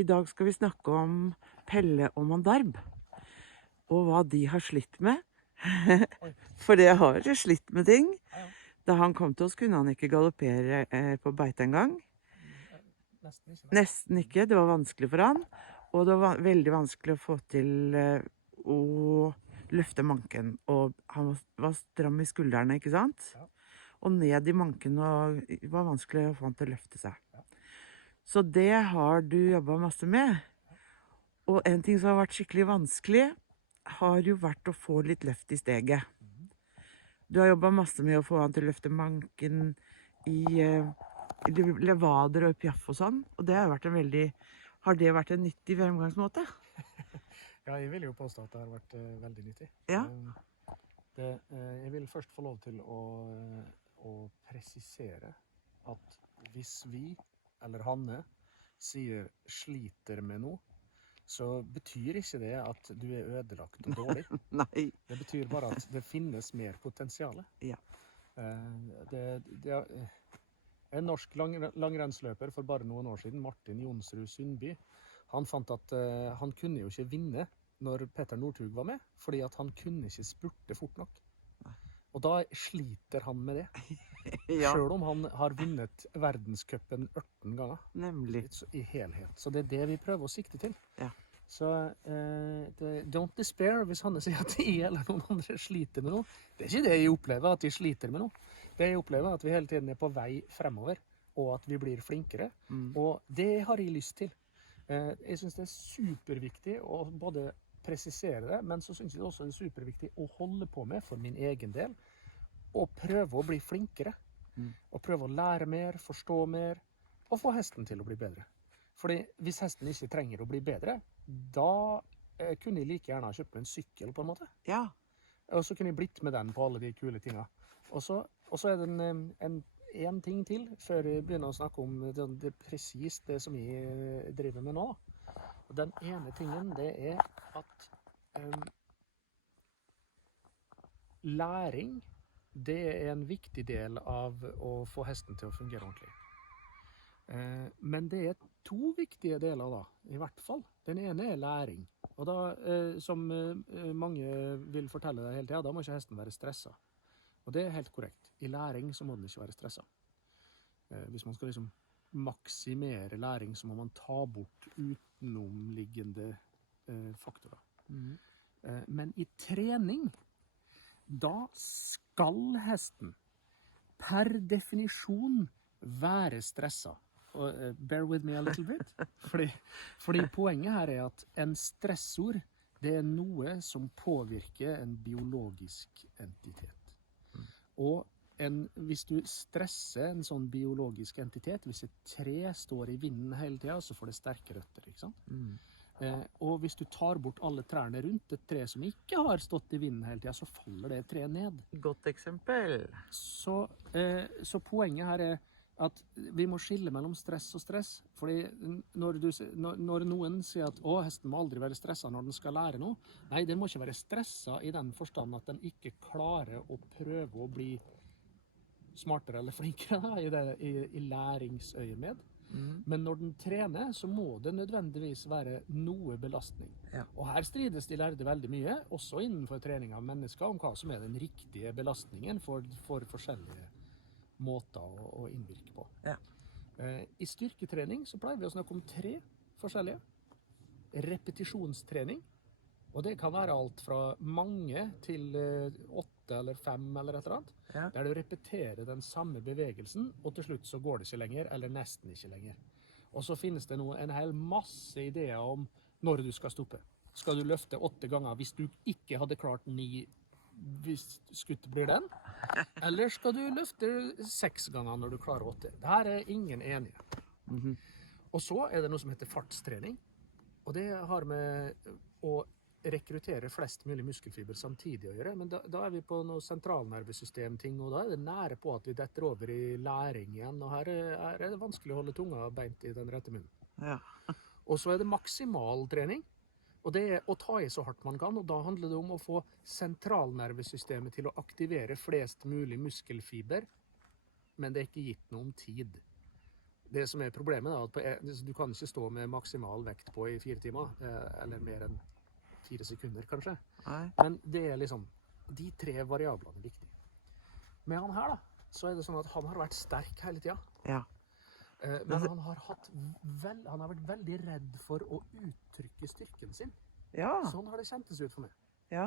I dag skal vi snakke om Pelle og Mandarb, og hva de har slitt med. For det har jo slitt med ting. Ja, ja. Da han kom til oss, kunne han ikke galoppere på beite en gang. Nesten ikke. Nesten ikke. Det var vanskelig for han. Og det var veldig vanskelig å få til å løfte manken. Og han var stram i skuldrene, ikke sant? Ja. Og ned i manken, og det var vanskelig å få han til å løfte seg. Ja. Så det har du jobbet masse med. Og en ting som har vært skikkelig vanskelig, har jo vært å få litt løft i steget. Du har jobbet masse med å få han til å løfte manken i levader og piaff og sånn. Og det har det vært en nyttig fremgangsmåte? Ja, jeg vil jo påstå at det har vært veldig nyttig. Ja. Jeg vil først få lov til å presisere at hvis vi, eller Hanne, sier sliter med noe, så betyr ikke det at du er ødelagt og dårlig. Nei. Det betyr bare at det finnes mer potensiale. Ja. En norsk langrennsløper for bare noen år siden, Martin Jonsrud Sundby, han fant at han kunne jo ikke vinne når Petter Northug var med, fordi at han kunne ikke spurte fort nok. Og da sliter han med det. Ja. Selv om han har vunnet verdenscupen 18 ganger. Nemlig. I helhet. Så det er det vi prøver å sikte til. Ja. Så don't despair hvis Hanne sier at jeg eller noen andre sliter med noe. Det er ikke det jeg opplever, at de sliter med noe. Det jeg opplever, at vi hele tiden er på vei fremover, og at vi blir flinkere. Og det har jeg lyst til. Jeg synes det er superviktig å både presisere det, men så synes jeg også det er superviktig å holde på med for min egen del, og prøve å bli flinkere. Og prøve å lære mer, forstå mer, og få hesten til å bli bedre. Fordi hvis hesten ikke trenger å bli bedre, da kunne jeg like gjerne ha kjøpt meg en sykkel på en måte. Ja. Og så kunne jeg blitt med den på alle de kule tingene. Og så er det en ting til, før jeg begynner å snakke om det precis det som jeg driver med nå. Og den ene tingen, det er at læring, det er en viktig del av å få hesten til å fungere ordentlig. Men det er to viktige deler da, i hvert fall. Den ene er læring. Og da, som mange vil fortelle deg hele tiden, da må ikke hesten være stresset. Og det er helt korrekt. I læring så må den ikke være stresset. Hvis man skal liksom maksimere læring, så må man ta bort utenomliggende faktorer. Men i trening, da skal hesten per definisjon være stresset. Og bear with me a little bit. Fordi poenget her er at en stressord, det er noe som påvirker en biologisk entitet. Og hvis du stresser en sånn biologisk entitet, hvis et tre står i vinden hele tiden, så får det sterke røtter, ikke sant? Og hvis du tar bort alle trærne rundt et tre som ikke har stått i vinden hele tiden, så faller det treet ned. Godt eksempel. Så poenget her er at vi må skille mellom stress og stress. Fordi når noen sier at hesten må aldri være stresset når den skal lære noe, nei, den må ikke være stresset i den forstand at den ikke klarer å prøve å bli smartere eller flinkere i læringsøyemed. Men når den trener, så må det nødvendigvis være noe belastning. Ja. Og her strides de lærde veldig mye, også innenfor trening av mennesker, om hva som er den riktige belastningen for forskjellige måter å innvirke på. Ja. I styrketrening så pleier vi å snakke om 3 forskjellige. Repetisjonstrening, og det kan være alt fra mange til 8 eller 5 eller et eller annet, der du repeterer den samme bevegelsen, og til slutt så går det ikke lenger, eller nesten ikke lenger. Og så finnes det en hel masse ideer om når du skal stoppe. Skal du løfte 8 ganger hvis du ikke hadde klart 9 hvis skutt blir den? Eller skal du løfte 6 ganger når du klarer 8? Det her er ingen enige. Og så er det noe som heter fartstrening, og det har med å rekruttere flest mulig muskelfiber samtidig å gjøre, men da er vi på noe sentralnervesystem-ting, og da er det nære på at vi detter over i læring igjen, og her er det vanskelig å holde tunga beint i den rette munnen. Ja. Og så er det maksimal trening, og det er å ta i så hardt man kan, og da handler det om å få sentralnervesystemet til å aktivere flest mulig muskelfiber, men det er ikke gitt noe om tid. Det som er problemet er at du kan ikke stå med maksimal vekt på i 4 timer, eller mer enn 4 sekunder kanskje. Nei. Men det er liksom, de 3 variablene er viktige. Med han her da, så er det sånn at han har vært sterk hele tiden. Ja. Men han har vært veldig redd for å uttrykke styrken sin. Ja. Sånn har det kjentes ut for meg. Ja.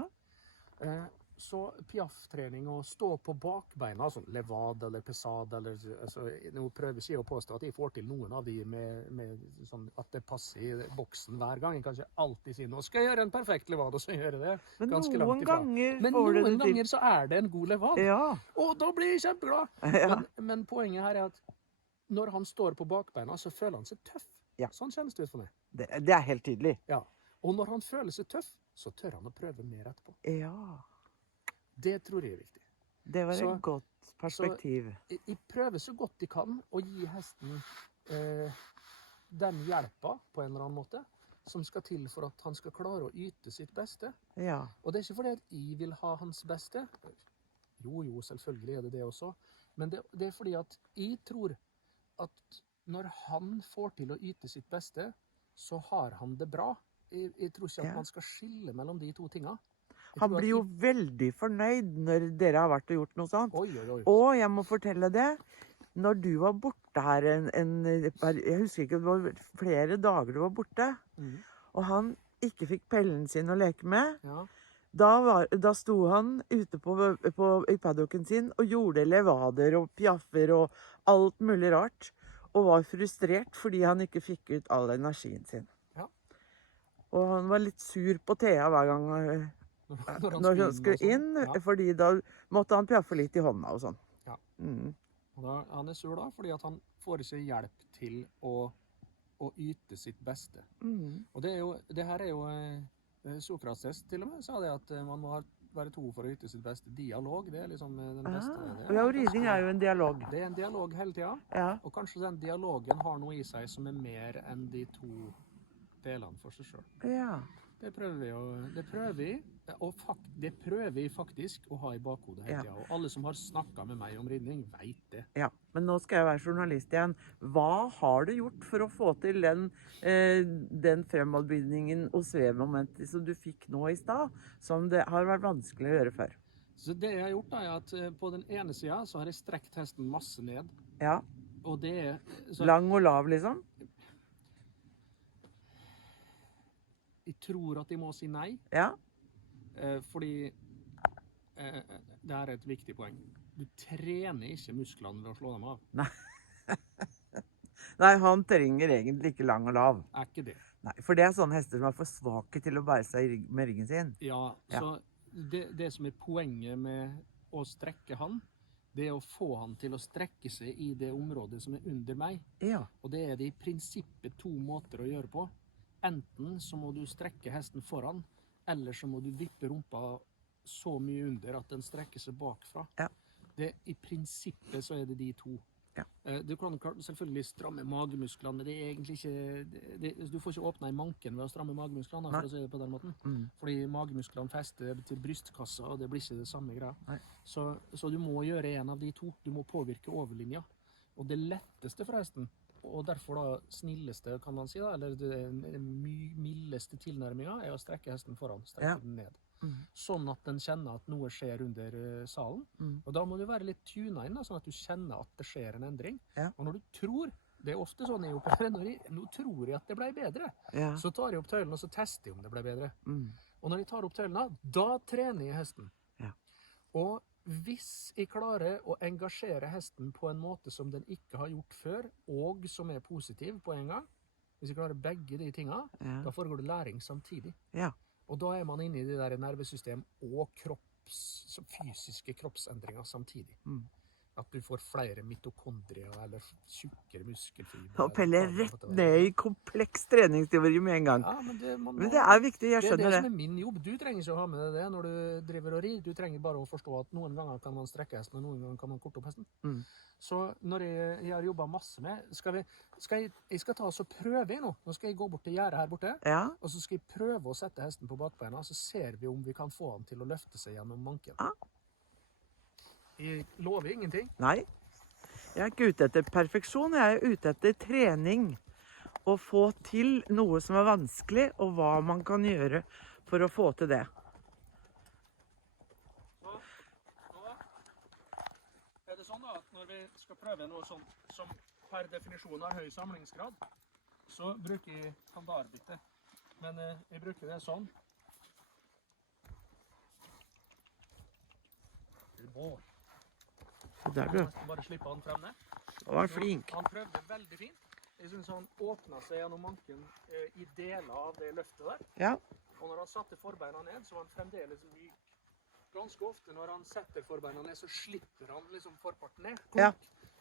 Så piaff-trening og stå på bakbeina, sånn levad eller pesad, eller, altså, nå prøver ikke jeg å påstå at jeg får til noen av de med sånn at det passer i boksen hver gang. Jeg kan ikke alltid si, nå skal jeg gjøre en perfekt levad, og så gjør jeg det Men ganske noen langt ifra. ganger Men får du det noen til. ganger så er det en god levad. Ja. Og da blir jeg kjempeglad. Ja. Men poenget her er at når han står på bakbeina, så føler han seg tøff. Ja. Sånn kjennes det ut for meg. Det er helt tydelig. Ja. Og når han føler seg tøff, så tør han å prøve mer etterpå. Ja. Det tror jeg er viktig. Det var Så- et godt perspektiv. Jeg prøver så godt jeg kan å gi hesten den hjelpa på en eller annen måte som skal til for at han skal klare å yte sitt beste. Ja. Og det er ikke fordi at jeg vil ha hans beste. Jo, selvfølgelig er det det også. Men det er fordi at jeg tror at når han får til å yte sitt beste, så har han det bra. Jeg tror ikke at Ja. man skal skille mellom de 2 tingene. Jeg Han tror at blir jo veldig fornøyd når dere har vært og gjort noe sånt. Oi, oi, oi. Og jeg må fortelle det, når du var borte her jeg husker ikke, det var flere dager du var borte, Mhm. og han ikke fikk pellen sin å leke med, Ja. da sto han ute i paddocken sin og gjorde levader og piaffer og alt mulig rart, og var frustrert fordi han ikke fikk ut all energien sin. Ja. Og han var litt sur på Thea hver gang når han skulle inn, Ja. fordi da måtte han pjaffe litt i hånda og sånn. Ja. Mm. Og han er sur da, fordi at han får ikke hjelp til å yte sitt beste. Mm. Og det her er jo Sokrates til og med sa det at man må være 2 for å yte sitt beste. Dialog, det er liksom den beste. Ja, og ridning er jo en dialog. Det er en dialog hele tiden. Ja. Og kanskje den dialogen har noe i seg som er mer enn de 2 delene for seg selv. Ja. Det prøver vi faktisk å ha i bakhodet hele Ja. tiden. Og alle som har snakket med meg om ridning, vet det. Ja. Men nå skal jeg være journalist igjen. Hva har du gjort for å få til den fremadbygningen og svevmomentet som du fikk nå i stad, som det har vært vanskelig å gjøre før? Så det jeg har gjort da, er at på den ene siden så har jeg strekt hesten masse ned. Ja. Og det er... Så Lang og lav, liksom? jeg tror at jeg må si nei, Ja. fordi det er et viktig poeng. Du trener ikke musklene ved å slå dem av. Nei, han trenger egentlig ikke lang og lav. Er ikke det? Nei, for det er sånne hester som er for svake til å bære seg med ryggen sin. Ja, Ja. så det som er poenget med å strekke han, det er å få han til å strekke seg i det området som er under meg. Ja. Og det er det i prinsippet 2 måter å gjøre på. Enten så må du strekke hesten foran, eller så må du vippe rumpa så mye under at den strekker seg bakfra. Ja. I prinsippet så er det de 2. Ja. Du kan selvfølgelig stramme magemusklene, men det er egentlig ikke... Du får ikke åpne i manken ved å stramme magemusklene, for å si det på den måten. Mm. Fordi magemusklene fester til brystkassa, og det blir ikke det samme greia. Nei. Så du må gjøre en av de 2. Du må påvirke overlinja. Og det letteste forresten, og derfor da snilleste, kan man si da, eller det mildeste tilnærminga, er å strekke hesten foran, strekke Ja. den ned. Mm. Sånn at den kjenner at noe skjer under salen. Mm. Og da må du være litt tuna inn, da, sånn at du kjenner at det skjer en endring. Ja. Og når du tror, det er ofte sånn jeg opererer, nå tror jeg at det ble bedre. Ja. Så tar jeg opp tøylen, og så tester jeg om det ble bedre. Mm. Og når jeg tar opp tøylene, da trener jeg hesten. Ja. Og hvis jeg klarer å engasjere hesten på en måte som den ikke har gjort før, og som er positiv på en gang, hvis jeg klarer begge de tingene, Ja. da foregår det læring samtidig. Ja. Og da er man inne i det der nervesystem og fysiske kroppsendringer samtidig. Mm. At du får flere mitokondrier eller tjukkere muskelfiber. Og Pelle rett ned i kompleks treningsteori med en gang. Ja, men Men det er viktig, jeg det er skjønner det det. som er min jobb. Du trenger ikke å ha med deg det når du driver og rir. Du trenger bare å forstå at noen ganger kan man strekke hesten, og noen ganger kan man korte opp hesten. Mm. Så når jeg har jobbet masse med, jeg skal ta oss og prøve nå. Nå skal jeg gå bort til gjerdet her borte, Ja. og så skal jeg prøve å sette hesten på bakbeina, og så ser vi om vi kan få han til å løfte seg gjennom manken. Ja. Jeg lover ingenting. Nei. Jeg er ikke ute etter perfeksjon, jeg er ute etter trening. Å få til noe som er vanskelig, og hva man kan gjøre for å få til det. Så, nå er det sånn da, at når vi skal prøve noe sånn som per definisjon har høy samlingsgrad, så bruker jeg kandarbytte. Men jeg bruker det sånn. Der du. Bare slippe han frem ned. Han var flink. Han prøvde veldig fint. Jeg synes han åpnet seg gjennom manken i deler av det løftet der. Ja. Og når han satte forbeina ned, så var han fremdeles myk. Ganske ofte når han setter forbeina ned, så slipper han liksom forparten ned. Ja.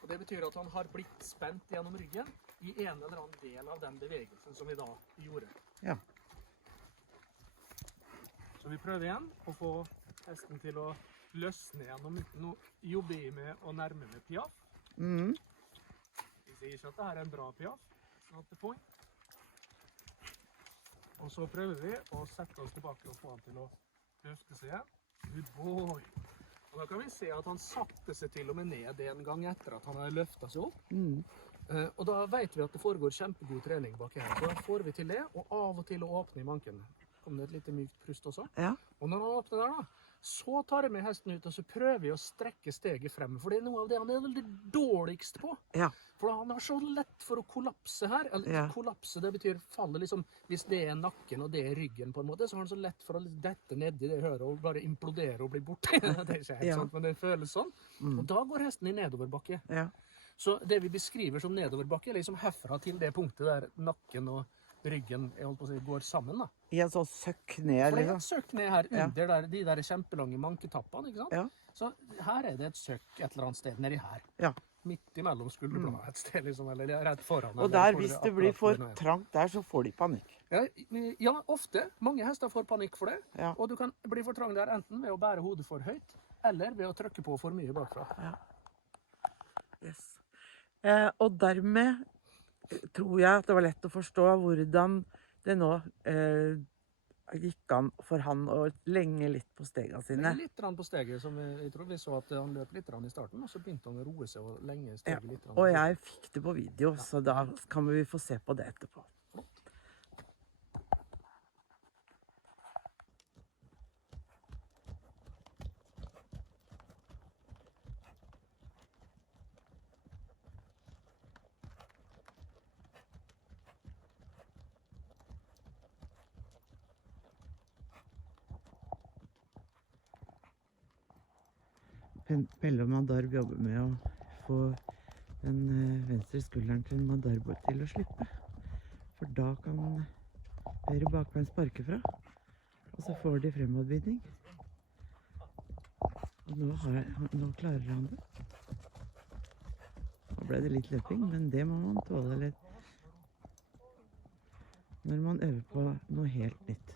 Og det betyr at han har blitt spent gjennom ryggen i en eller annen del av den bevegelsen som vi da gjorde. Ja. Så vi prøver igjen å få hesten til å løsne gjennom midten. Nå jobber jeg med å nærme med piaf. Mhm. Jeg sier ikke at dette er en bra piaf. Not the point. Og så prøver vi å sette oss tilbake og få han til å løfte seg igjen. Good boy. Og da kan vi se at han satte seg til og med ned en gang etter at han har løftet seg opp. Mhm. Og da vet vi at det foregår kjempegod trening bak her. Så da får vi til det, og av og til å åpne i manken. Kom det et lite mykt pust også. Ja. Og når han åpner der da, så tar jeg med hesten ut, og så prøver jeg å strekke steget frem. For det er noe av det han er veldig dårligst på. Ja. For han har så lett for å kollapse her. Eller Ja. kollapse, det betyr falle liksom, hvis det er nakken og det er ryggen på en måte, så har han så lett for å dette nedi det høret og bare implodere og bli borte. Det er ikke helt Ja. sant, men det føles sånn. Og da går hesten i nedoverbakke. Ja. Så det vi beskriver som nedoverbakke er liksom herfra til det punktet der nakken og ryggen, jeg holdt på å si, går sammen da. I en sånn søkk ned, For det er liksom. et søkk ned her Ja. under der, de der kjempelange manketappene, ikke sant? Ja. Så her er det et søkk et eller annet sted nedi her. Ja. Midt imellom skulderbladet et sted, liksom, eller rett foran. Og eller der, får hvis dere det blir akkurat for hvor det er. trangt der, så får de panikk. Ja, ofte. Mange hester får panikk for det. Ja. Og du kan bli for trang der enten ved å bære hodet for høyt, eller ved å trykke på for mye bakfra. Yes. Og dermed tror jeg at det var lett å forstå hvordan det nå gikk an for han å lenge litt på stegene Det sine. er litt grann på steget, som jeg tror vi så at han løp litt grann i starten, og så begynte han å roe seg og lenge steget litt. Grann. Og jeg fikk det på video, så da kan vi få se på det etterpå. Pelle og Madarb jobber med å få den venstre skulderen til Madarb til å slippe. For da kan høyre bakbein sparke fra, og så får de fremadbinding. Og nå klarer han det. Nå ble det litt løping, men det må man tåle litt når man øver på noe helt nytt.